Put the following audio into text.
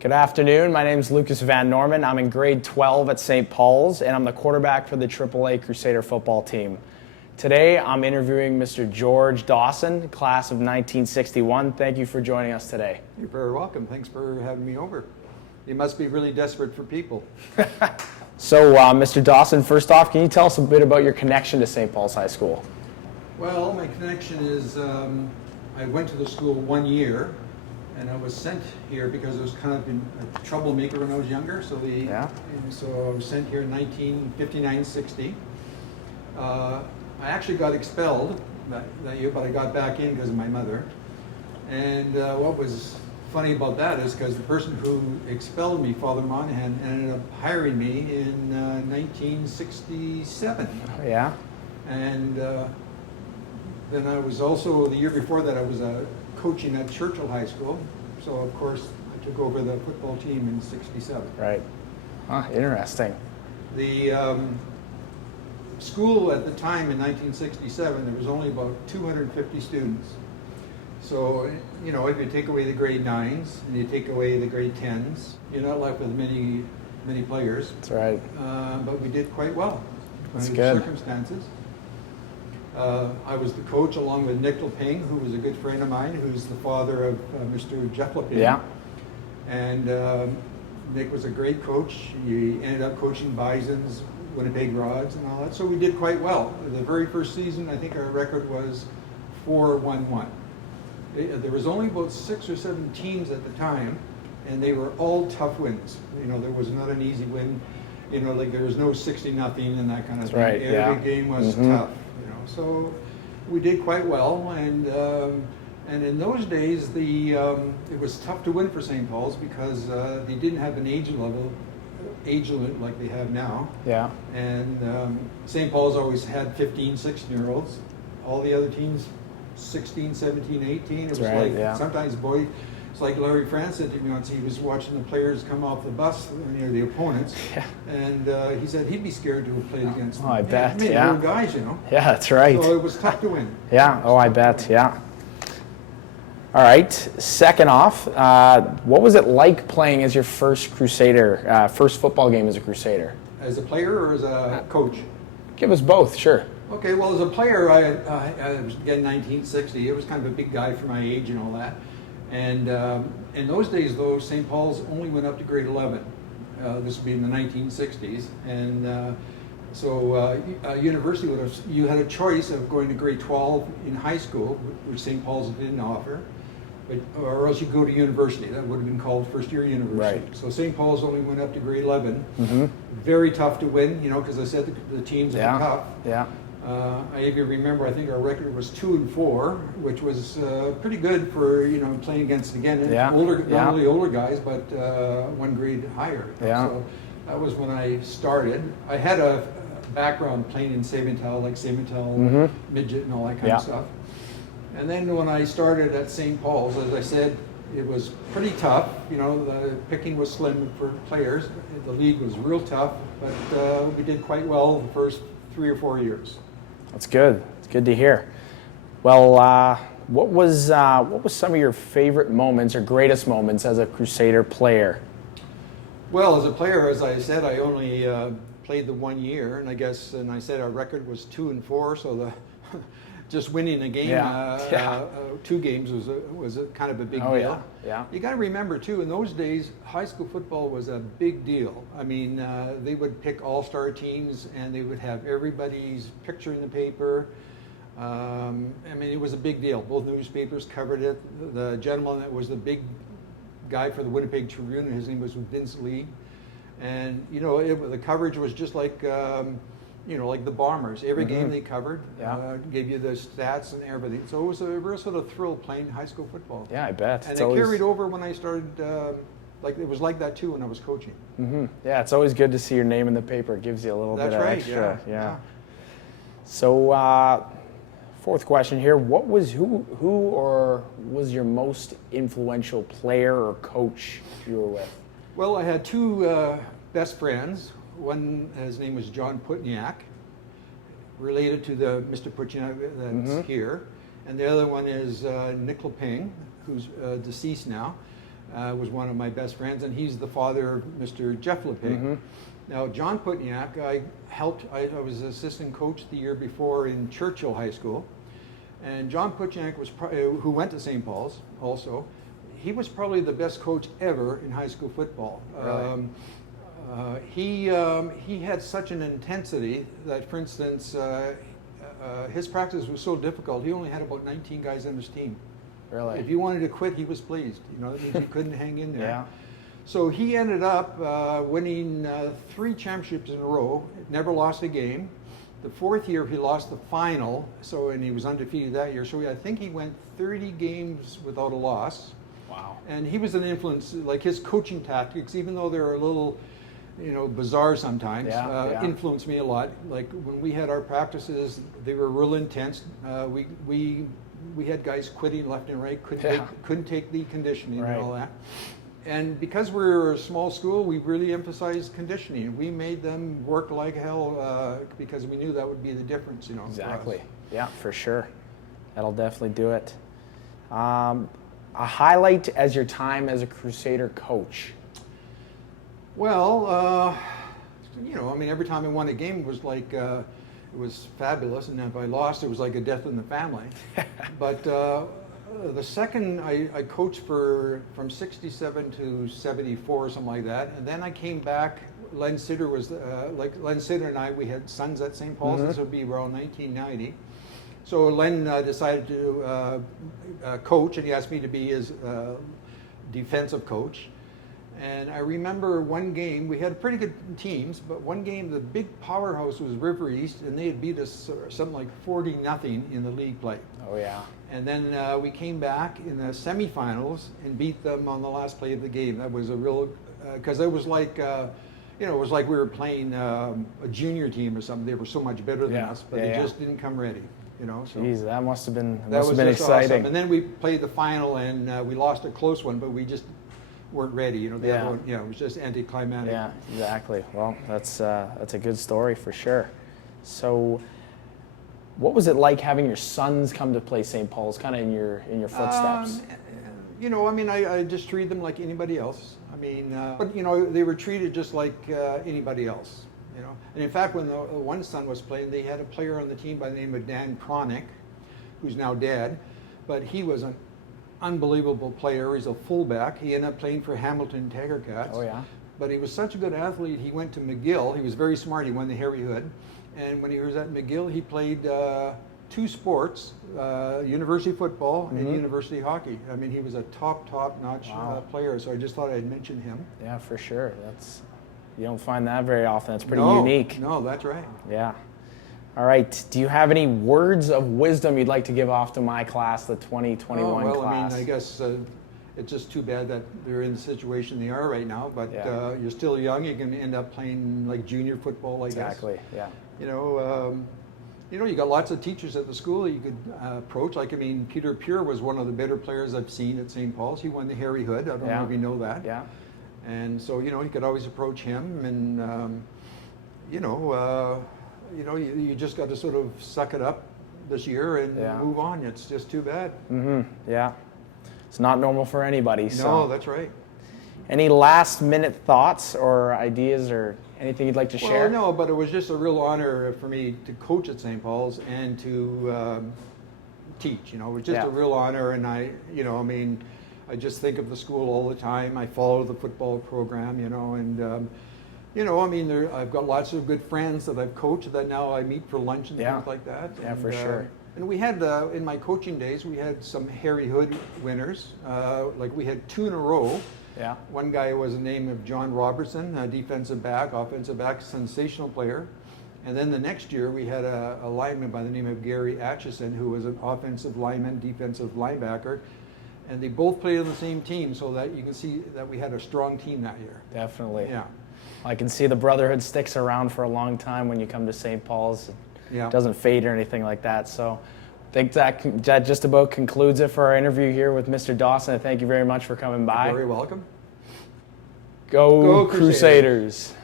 Good afternoon. My name is Lucas Van Norman. I'm in grade 12 at St. Paul's, and I'm the quarterback for the AAA Crusader football team. Today, I'm interviewing Mr. George Dawson, class of 1961. Thank you for joining us today. You're very welcome. Thanks for having me over. You must be really desperate for people. So, Mr. Dawson, first off, can you tell us a bit about your connection to St. Paul's High School? Well, my connection is I went to the school 1 year, and I was sent here because I was kind of a troublemaker when I was younger. So I was sent here in 1959-60. I actually got expelled that year, but I got back in because of my mother. And what was funny about that is because the person who expelled me, Father Monahan, ended up hiring me in 1967. Oh, yeah? And then I was also, the year before that, I was coaching at Churchill High School. So, of course, I took over the football team in 67. Right. Huh, interesting. The school at the time in 1967, there was only about 250 students. So, you know, if you take away the grade 9s and you take away the grade 10s, you're not left with many players. That's right. But we did quite well That's under the good. circumstances. I was the coach along with Nick Leping, who was a good friend of mine, who's the father of Mr. Jeff Leping. Yeah. And Nick was a great coach. He ended up coaching Bisons, Winnipeg Rods, and all that. So we did quite well. The very first season, I think our record was 4-1-1. There was only about 6 or 7 teams at the time, and they were all tough wins. You know, there was not an easy win. You know, like there was no 60-0 and that kind of thing. Right, Every game was tough. You know, so we did quite well. And in those days, it was tough to win for St. Paul's because they didn't have an age limit like they have now. Yeah. And St. Paul's always had 15, 16-year-olds. All the other teams, 16, 17, 18. It was right, like sometimes it's like Larry France said to me once. He was watching the players come off the bus near the opponents, and he said he'd be scared to have played against them. I bet. I mean, yeah. little guys, you know. Yeah, that's right. So it was tough to win. Yeah. Oh, I bet. Yeah. All right. Second off, what was it like playing as your first Crusader, first football game as a Crusader? As a player or as a coach? Give us both, sure. Okay. Well, as a player, I was again 1960. It was kind of a big guy for my age and all that. And in those days, though, St. Paul's only went up to grade 11. This would be in the 1960s. And so university you had a choice of going to grade 12 in high school, which St. Paul's didn't offer, or else you go to university. That would have been called first-year university. Right. So St. Paul's only went up to grade 11. Mm-hmm. Very tough to win, you know, because I said the teams were tough. Yeah. I even remember, I think our record was 2-4, which was pretty good for, you know, playing against, again, not only older guys, but one grade higher. Yeah. So that was when I started. I had a background playing in Sabantel, like Sabantel, midget and all that kind of stuff. And then when I started at St. Paul's, as I said, it was pretty tough. You know, the picking was slim for players. The league was real tough, but we did quite well the first 3 or 4 years. That's good. It's good to hear. Well, what was some of your favorite moments or greatest moments as a Crusader player? Well, as a player, as I said, I only played the 1 year, and I said our record was 2-4, so the just winning a game, 2 games was a kind of a big deal. Yeah. You got to remember too, in those days, high school football was a big deal. I mean, they would pick all-star teams, and they would have everybody's picture in the paper. I mean, it was a big deal. Both newspapers covered it. The gentleman that was the big guy for the Winnipeg Tribune, his name was Vince Lee, and you know, the coverage was just like. You know, like the Bombers. Every game they covered, gave you the stats and everything. So it was a real sort of thrill playing high school football. Yeah, I bet. And it carried over when I started, it was like that too when I was coaching. Mm-hmm. Yeah, it's always good to see your name in the paper. It gives you a little bit of extra. Yeah. So, fourth question here. Who or was your most influential player or coach you were with? Well, I had 2 best friends. One, his name was John Putniak, related to the Mr. Putniak that's here. And the other one is Nick Leping, who's deceased now. was one of my best friends, and he's the father of Mr. Jeff LePig. Now, John Putniak, I was assistant coach the year before in Churchill High School, and John Putniak who went to St. Paul's also. He was probably the best coach ever in high school football. Really? He had such an intensity that, for instance, his practice was so difficult. He only had about 19 guys on his team. Really? If you wanted to quit, he was pleased. You know, that means you couldn't hang in there. Yeah. So he ended up winning 3 championships in a row. Never lost a game. The 4th year, he lost the final. And he was undefeated that year. So I think he went 30 games without a loss. Wow. And he was an influence, like his coaching tactics, even though they're a little, bizarre sometimes, influenced me a lot. Like when we had our practices, they were real intense. We had guys quitting left and right, couldn't take the conditioning and all that. And because we were a small school, we really emphasized conditioning. We made them work like hell because we knew that would be the difference, Exactly. Yeah, for sure. That'll definitely do it. A highlight as your time as a Crusader coach? Well, every time I won a game was like, it was fabulous. And if I lost, it was like a death in the family. But the second I coached from 67 to 74 or something like that. And then I came back. Len Sitter was, Len Sitter and I, we had sons at St. Paul's. This would be around 1990. So Len decided to coach, and he asked me to be his defensive coach. And I remember one game, we had pretty good teams, but one game the big powerhouse was River East, and they had beat us something like 40-0 in the league play. Oh yeah. And then we came back in the semifinals and beat them on the last play of the game. That was a real, because it was like, it was like we were playing a junior team or something. They were so much better than us, but they just didn't come ready. So Jeez, that must have been exciting. Awesome. And then we played the final, and we lost a close one, but we just weren't ready. It was just anticlimactic. Yeah, exactly. Well, that's a good story for sure. So, what was it like having your sons come to play St. Paul's, kind of in your footsteps? I just treated them like anybody else. But they were treated just like anybody else. And in fact, when the one son was playing, they had a player on the team by the name of Dan Kronick, who's now dead, but he was an unbelievable player. He's a fullback. He ended up playing for Hamilton Tiger Cats. Oh yeah. But he was such a good athlete. He went to McGill. He was very smart. He won the Harry Hood, and when he was at McGill, he played 2 sports: university football and university hockey. He was a top-notch player. So I just thought I'd mention him. Yeah, for sure. You don't find that very often. It's pretty unique. No, that's right. Yeah. All right. Do you have any words of wisdom you'd like to give off to my class, the 2021 class? I guess it's just too bad that they're in the situation they are right now. But you're still young. You can end up playing like junior football, I guess. Exactly. Yeah. You got lots of teachers at the school that you could approach. Peter Pure was one of the better players I've seen at St. Paul's. He won the Harry Hood. I don't know if you know that. Yeah. And so, you could always approach him, and, you just got to sort of suck it up this year and move on. It's just too bad. Yeah. It's not normal for anybody. So. No, that's right. Any last-minute thoughts or ideas or anything you'd like to share? Well, no, but it was just a real honor for me to coach at St. Paul's and to teach. It was just a real honor, and I just think of the school all the time. I follow the football program, and I've got lots of good friends that I've coached that now I meet for lunch and things like that. Yeah, for sure. And we had, in my coaching days, we had some Harry Hood winners. We had 2 in a row. Yeah. One guy was the name of John Robertson, a defensive back, offensive back, sensational player. And then the next year we had a lineman by the name of Gary Atchison, who was an offensive lineman, defensive linebacker. And they both played on the same team, so that you can see that we had a strong team that year. Definitely. Yeah. I can see the brotherhood sticks around for a long time when you come to St. Paul's. It doesn't fade or anything like that. So I think that just about concludes it for our interview here with Mr. Dawson. Thank you very much for coming by. You're very welcome. Go Crusaders.